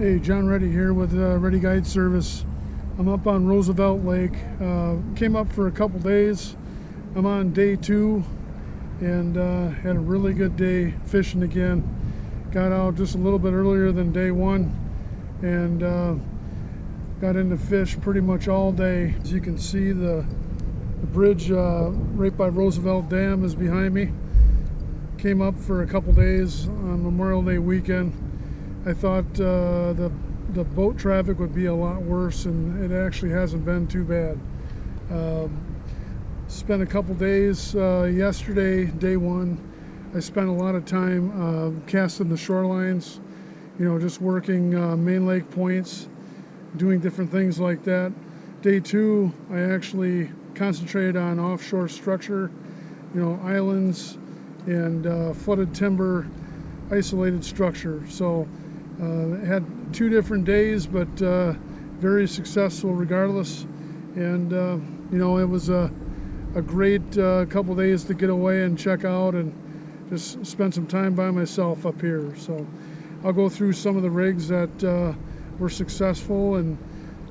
Hey, John Reddy here with Ready Guide Service. I'm up on Roosevelt Lake. Came up for a couple days. I'm on day 2 and had a really good day fishing again. Got out just a little bit earlier than day 1 and got into fish pretty much all day. As you can see, the bridge right by Roosevelt Dam is behind me. Came up for a couple days on Memorial Day weekend. I thought the boat traffic would be a lot worse, and it actually hasn't been too bad. Spent a couple days yesterday, day 1. I spent a lot of time casting the shorelines, just working main lake points, doing different things like that. Day 2, I actually concentrated on offshore structure, islands and flooded timber, isolated structure. So had 2 different days, but very successful regardless. And it was a great couple days to get away and check out and just spend some time by myself up here. So I'll go through some of the rigs that were successful, and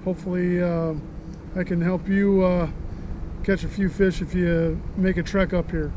hopefully I can help you catch a few fish if you make a trek up here.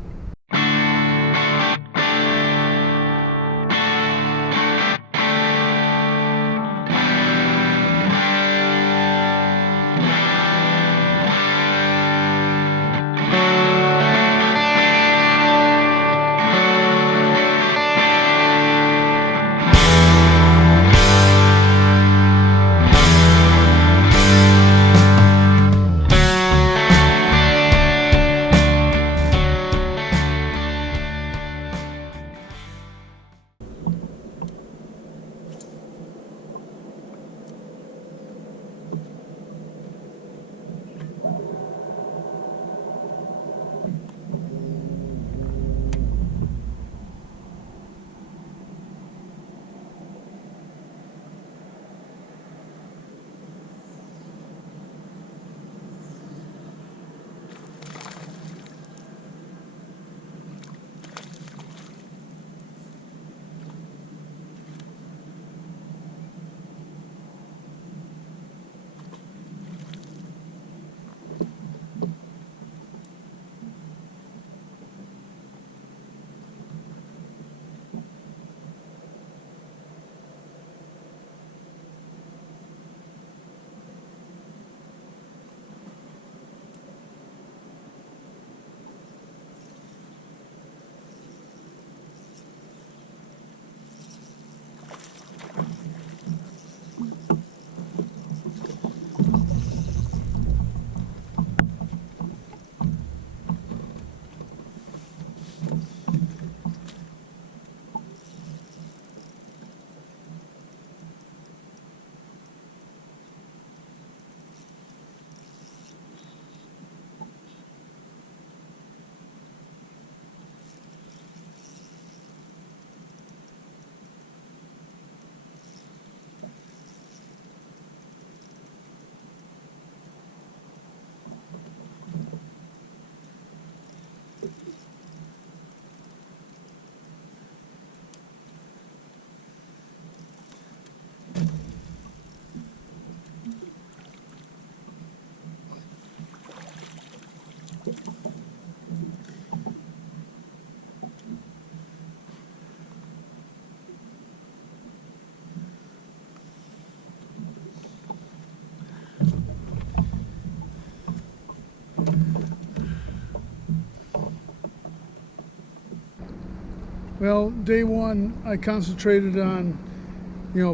Well, day 1, I concentrated on,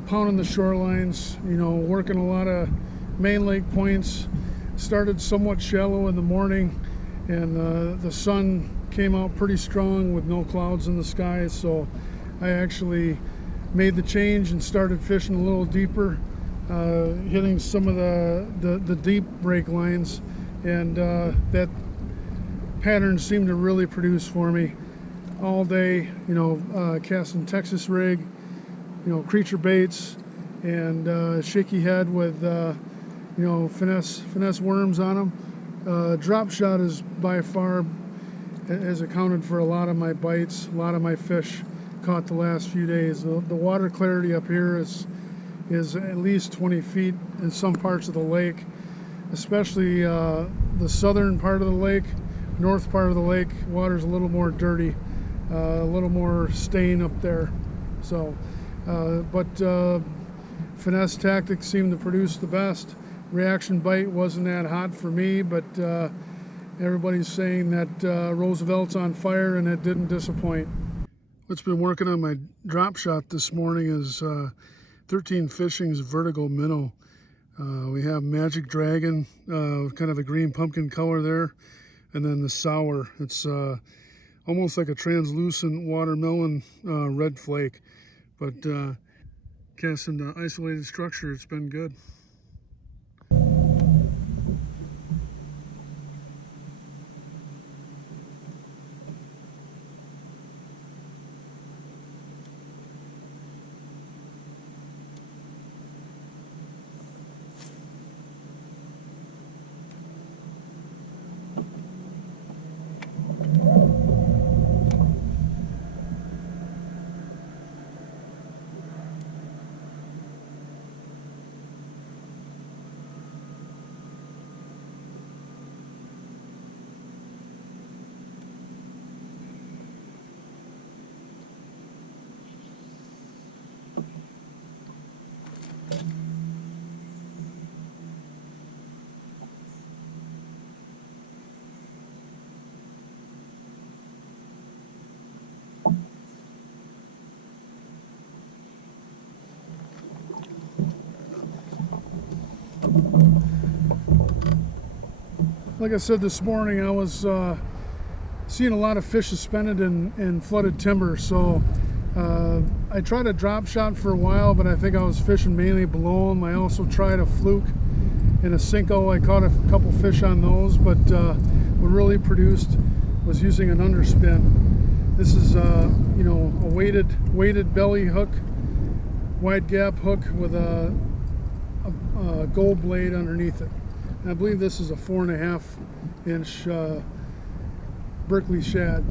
pounding the shorelines, working a lot of main lake points. Started somewhat shallow in the morning, and the sun came out pretty strong with no clouds in the sky. So I actually made the change and started fishing a little deeper, hitting some of the deep break lines, and that pattern seemed to really produce for me. All day, casting Texas rig, creature baits, and shaky head with, finesse worms on them. Drop shot is by far has accounted for a lot of my bites, a lot of my fish caught the last few days. The water clarity up here is is at least 20 feet in some parts of the lake, especially the southern part of the lake. North part of the lake, water's a little more dirty, a little more stain up there. So, but finesse tactics seem to produce the best. Reaction bite wasn't that hot for me, but everybody's saying that Roosevelt's on fire, and it didn't disappoint. What's been working on my drop shot this morning is 13 Fishing's vertical minnow. We have Magic Dragon, kind of a green pumpkin color there, and then the sour. It's almost like a translucent watermelon red flake, but casting the isolated structure, it's been good. Like I said this morning, I was seeing a lot of fish suspended in flooded timber, so I tried a drop shot for a while, but I think I was fishing mainly below them. I also tried a Fluke and a Cinco. I caught a couple fish on those, but what really produced was using an Underspin. This is you know, a weighted belly hook, wide gap hook with a gold blade underneath it. And I believe this is a 4.5 inch Berkley shad.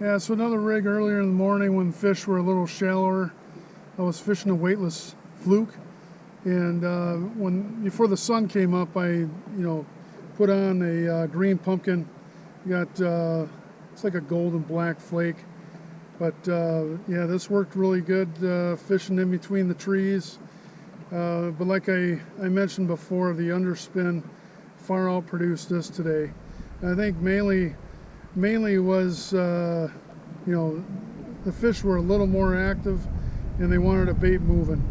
Yeah, so another rig earlier in the morning when fish were a little shallower. I was fishing a weightless Fluke, and before the sun came up, I put on a green pumpkin. Got it's like a golden black flake, but yeah, this worked really good fishing in between the trees. But like I mentioned before, the Underspin far out produced this today. I think mainly was the fish were a little more active and they wanted a bait moving.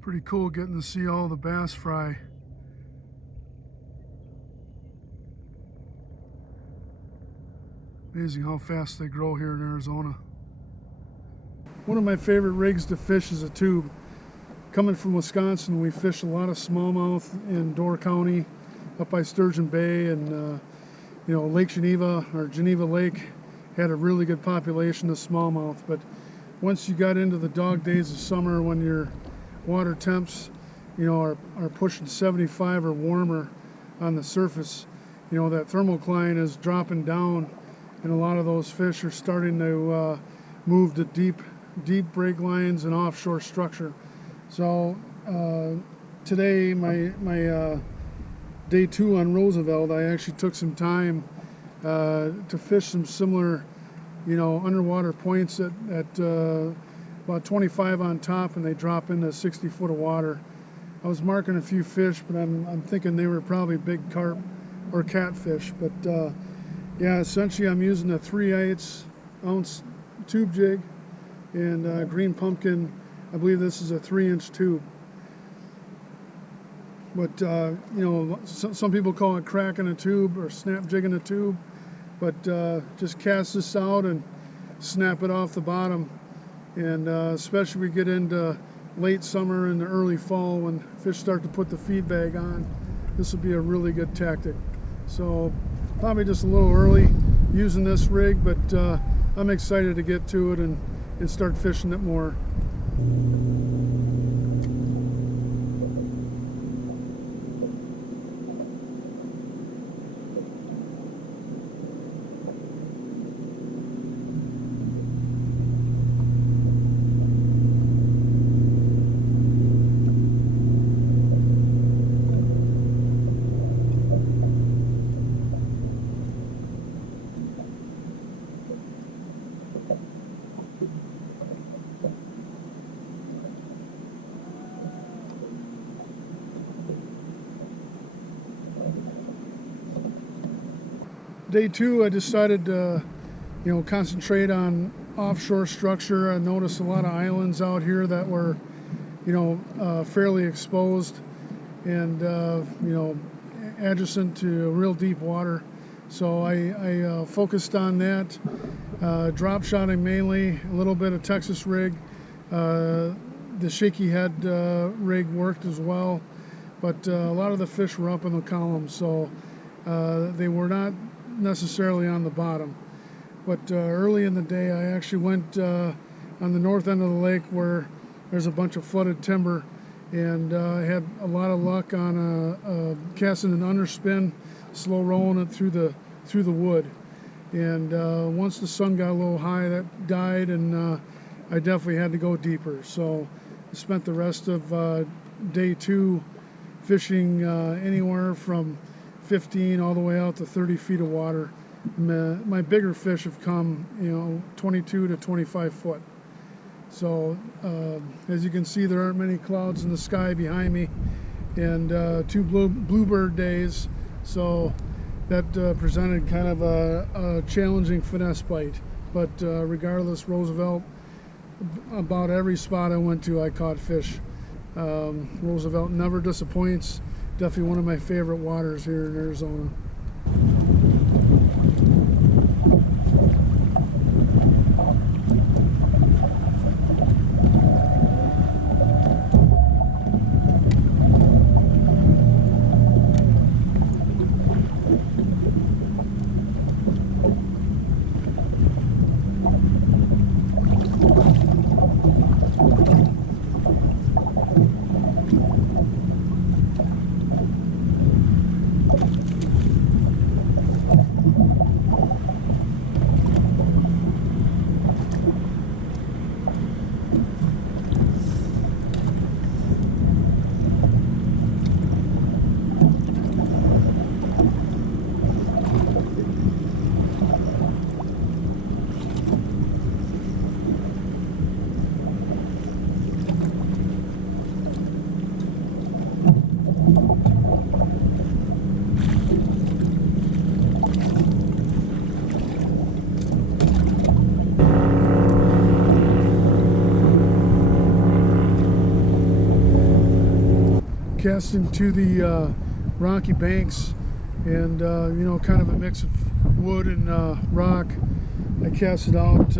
Pretty cool getting to see all the bass fry. Amazing how fast they grow here in Arizona. One of my favorite rigs to fish is a tube. Coming from Wisconsin, we fish a lot of smallmouth in Door County, up by Sturgeon Bay, and Lake Geneva, or Geneva Lake, had a really good population of smallmouth. But once you got into the dog days of summer, when your water temps you know, are pushing 75 or warmer on the surface, you know, that thermocline is dropping down, and a lot of those fish are starting to move to deep break lines and offshore structure. So today, my day 2 on Roosevelt, I actually took some time to fish some similar, you know, underwater points at about 25 on top, and they drop into 60 foot of water. I was marking a few fish, but I'm thinking they were probably big carp or catfish. But yeah, essentially I'm using a 3/8 ounce tube jig, and green pumpkin, I believe this is a 3-inch tube. But you know, some people call it cracking a tube or snap jigging a tube. But just cast this out and snap it off the bottom. And especially we get into late summer and the early fall when fish start to put the feed bag on, this will be a really good tactic. So probably just a little early using this rig, but I'm excited to get to it and start fishing it more. Day 2, I decided to, you know, concentrate on offshore structure. I noticed a lot of islands out here that were, you know, fairly exposed and, you know, adjacent to real deep water. So I focused on that, drop shotting mainly, a little bit of Texas rig. The Shaky head rig worked as well, but a lot of the fish were up in the column, so they were not necessarily on the bottom. But early in the day, I actually went on the north end of the lake where there's a bunch of flooded timber, and I had a lot of luck on casting an underspin, slow rolling it through the wood. And once the sun got a little high, that died, and I definitely had to go deeper. So I spent the rest of day 2 fishing anywhere from 15 all the way out to 30 feet of water. My bigger fish have come, you know, 22 to 25 foot. So as you can see, there aren't many clouds in the sky behind me, and 2 bluebird days, so that presented kind of a challenging finesse bite. But regardless, Roosevelt, about every spot I went to, I caught fish. Roosevelt never disappoints. Definitely one of my favorite waters here in Arizona. Casting to the rocky banks, and you know, kind of a mix of wood and rock. I casted out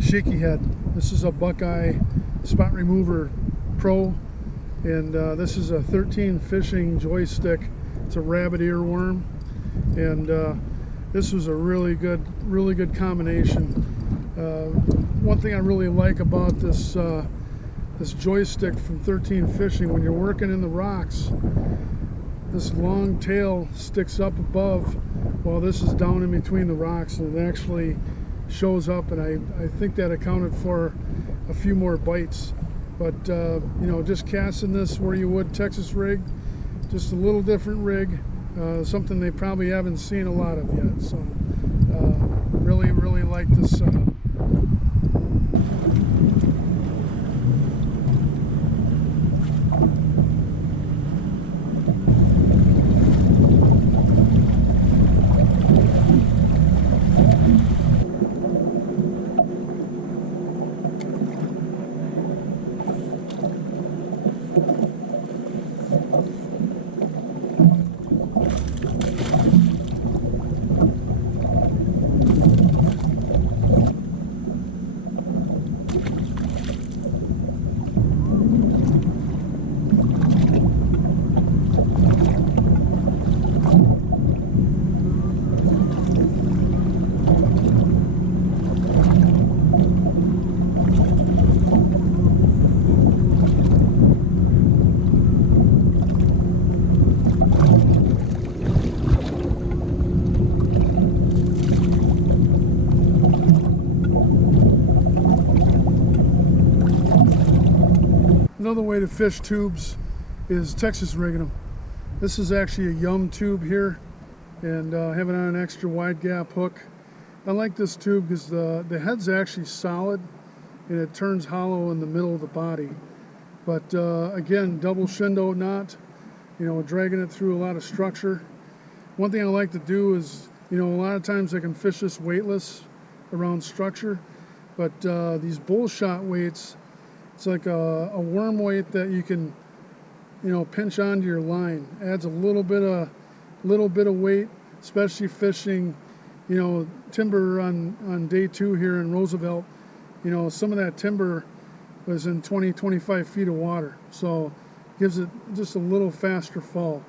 Shaky head. This is a Buckeye Spot Remover Pro, and this is a 13 fishing joystick. It's a rabbit earworm, and this was a really good combination. One thing I really like about this this joystick from 13 Fishing. When you're working in the rocks, this long tail sticks up above while this is down in between the rocks, and it actually shows up, and I think that accounted for a few more bites. But you know, just casting this where you would Texas rig, just a little different rig, something they probably haven't seen a lot of yet. So really like this setup. Another way to fish tubes is Texas rigging them. This is actually a Yum tube here, and I have it on an extra wide gap hook. I like this tube because the head's actually solid and it turns hollow in the middle of the body. But again, double shindo knot, you know, dragging it through a lot of structure. One thing I like to do is, you know, a lot of times I can fish this weightless around structure, but these Bullshot weights, it's like a worm weight that you can, you know, pinch onto your line. Adds a little bit of weight, especially fishing, you know, timber on day 2 here in Roosevelt. You know, some of that timber was in 20-25 feet of water, so gives it just a little faster fall.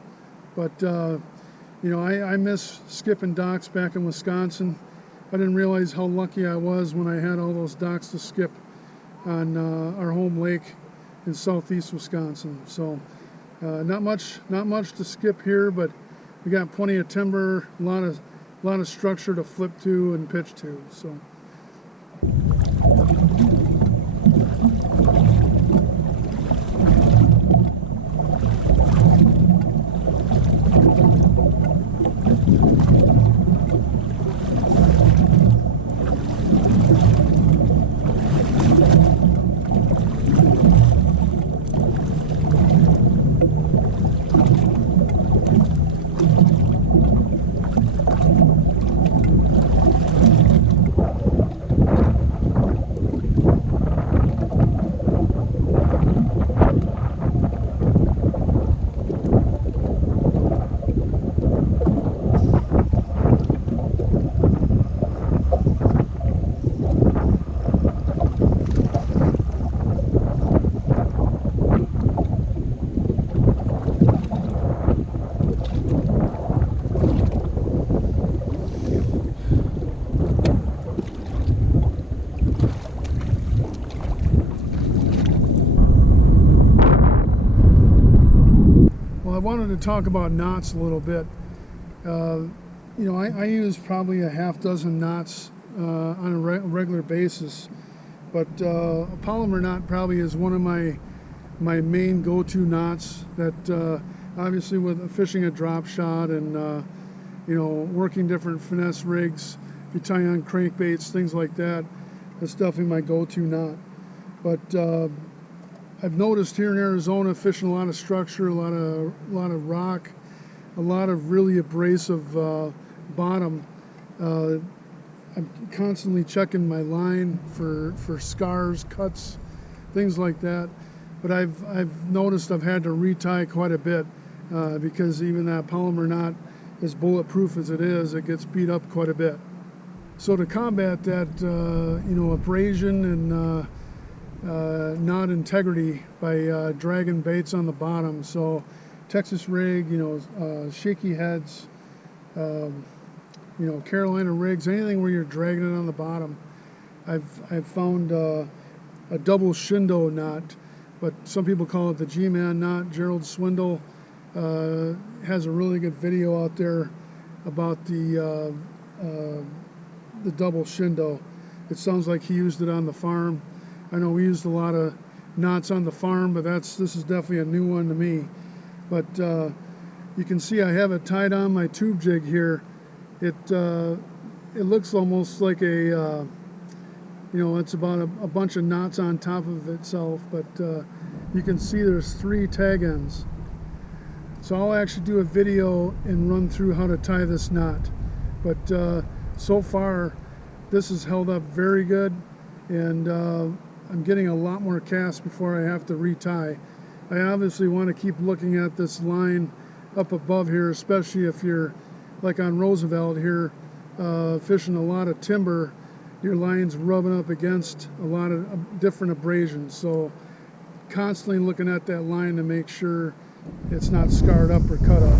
But you know, I miss skipping docks back in Wisconsin. I didn't realize how lucky I was when I had all those docks to skip on our home lake in southeast Wisconsin. So not much to skip here, but we got plenty of timber, a lot of structure to flip to and pitch to. So. I wanted to talk about knots a little bit. You know, I use probably a half dozen knots on a regular basis, but a polymer knot probably is one of my main go-to knots. That obviously with fishing a drop shot and you know, working different finesse rigs, if you tie on crankbaits, things like that, that's definitely my go-to knot. But I've noticed here in Arizona, fishing a lot of structure, a lot of rock, a lot of really abrasive bottom. I'm constantly checking my line for scars, cuts, things like that. But I've noticed I've had to retie quite a bit because even that polymer knot, as bulletproof as it is, it gets beat up quite a bit. So to combat that, you know, abrasion and knot integrity by dragging baits on the bottom. So Texas rig, you know, shaky heads, you know, Carolina rigs, anything where you're dragging it on the bottom. I've found a double shindo knot but some people call it the G-Man knot. Gerald Swindle has a really good video out there about the double shindo. It sounds like he used it on the farm. I know we used a lot of knots on the farm, but this is definitely a new one to me. But you can see I have it tied on my tube jig here. It looks almost like a it's about a bunch of knots on top of itself, but you can see there's 3 tag ends. So I'll actually do a video and run through how to tie this knot. But so far, this has held up very good, and I'm getting a lot more casts before I have to retie. I obviously want to keep looking at this line up above here, especially if you're like on Roosevelt here, fishing a lot of timber. Your line's rubbing up against a lot of different abrasions, so constantly looking at that line to make sure it's not scarred up or cut up.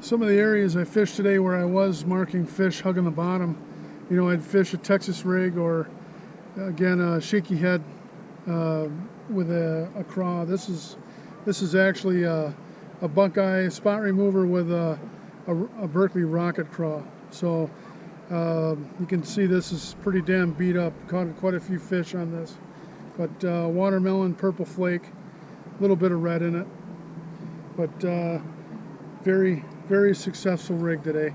Some of the areas I fished today where I was marking fish hugging the bottom, I'd fish a Texas rig or, again, a shaky head with a craw. This is actually a Buckeye spot remover with a Berkley rocket craw. So you can see this is pretty damn beat up. Caught quite a few fish on this. But watermelon, purple flake, a little bit of red in it. But very, very successful rig today.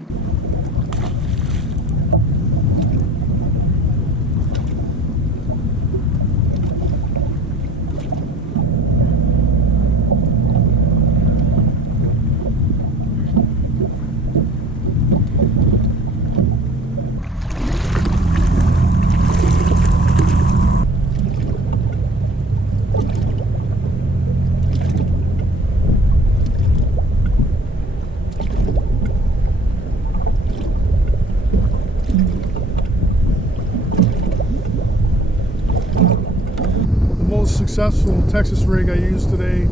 Successful Texas rig I used today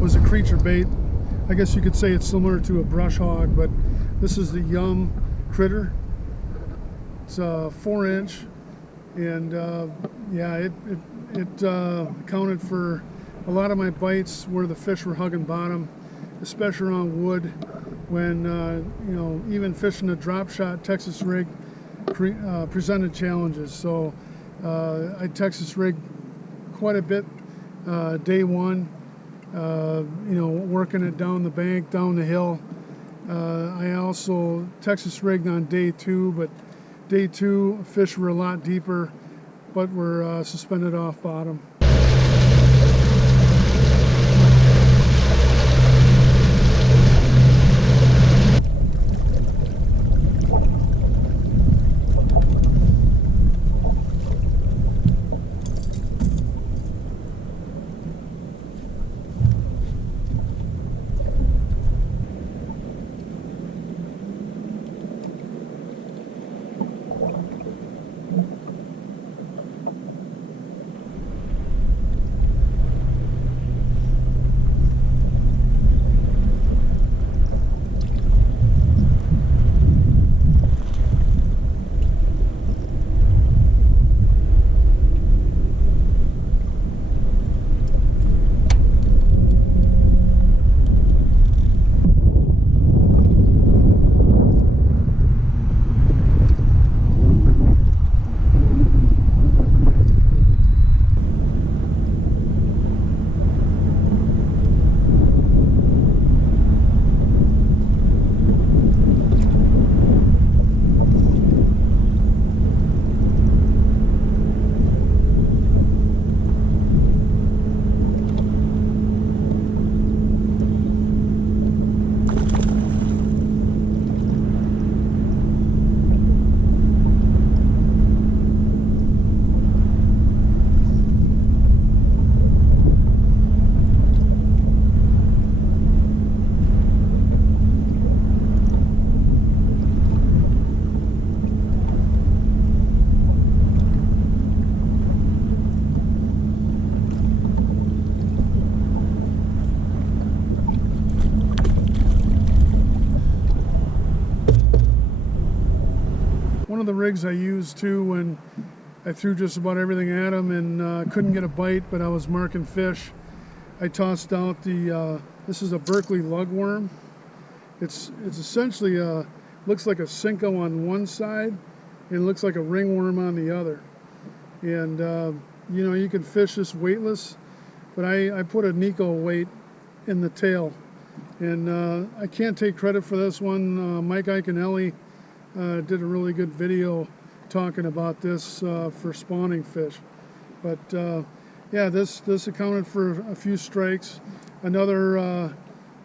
was a creature bait. I guess you could say it's similar to a brush hog, but this is the Yum Critter. It's a 4-inch, and yeah, it accounted for a lot of my bites where the fish were hugging bottom, especially around wood, when even fishing a drop shot Texas rig presented challenges. So I Texas rigged quite a bit day one, you know, working it down the bank, down the hill. I also Texas rigged on day two, but day two fish were a lot deeper, but were suspended off bottom. One of the rigs I used too when I threw just about everything at him and couldn't get a bite, but I was marking fish, I tossed out the, this is a Berkley lugworm. It's essentially looks like a Cinco on one side and looks like a ringworm on the other. And you know, you can fish this weightless, but I put a Nico weight in the tail. And I can't take credit for this one. Mike Iaconelli did a really good video talking about this for spawning fish. But yeah, this accounted for a few strikes. Another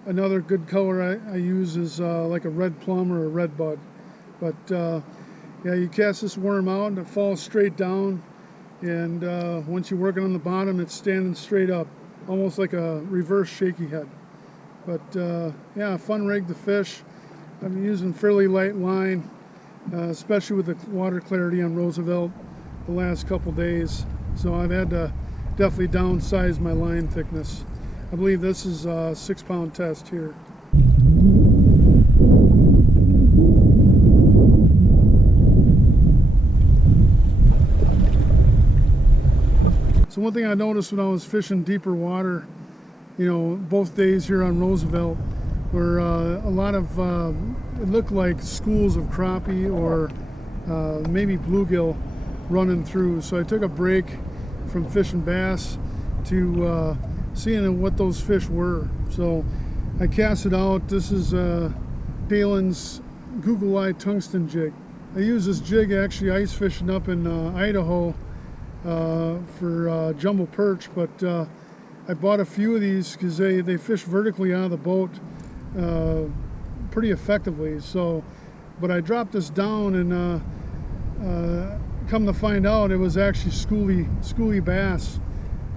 good color I use is like a red plum or a red bud. But yeah, you cast this worm out and it falls straight down. And once you're working on the bottom, it's standing straight up, almost like a reverse shaky head. But yeah, fun rig to fish. I'm using fairly light line, especially with the water clarity on Roosevelt the last couple days. So I've had to definitely downsize my line thickness. I believe this is a 6-pound test here. So one thing I noticed when I was fishing deeper water, you know, both days here on Roosevelt, were a lot of, it looked like schools of crappie or maybe bluegill running through. So I took a break from fishing bass to seeing what those fish were. So I cast it out. This is Paddlin's Google Eye tungsten jig. I use this jig actually ice fishing up in Idaho for jumbo perch, but I bought a few of these because they fish vertically out of the boat pretty effectively. So, but I dropped this down and come to find out it was actually schoolie bass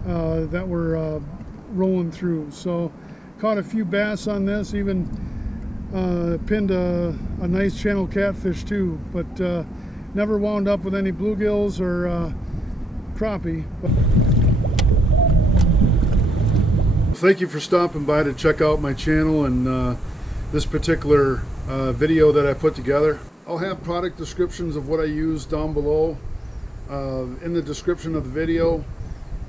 that were rolling through. So caught a few bass on this, even pinned a nice channel catfish too, but never wound up with any bluegills or crappie. Thank you for stopping by to check out my channel and this particular video that I put together. I'll have product descriptions of what I use down below in the description of the video.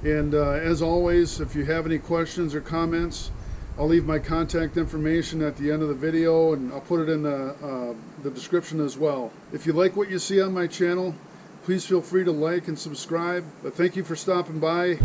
And as always, if you have any questions or comments, I'll leave my contact information at the end of the video, and I'll put it in the description as well. If you like what you see on my channel, please feel free to like and subscribe. But thank you for stopping by.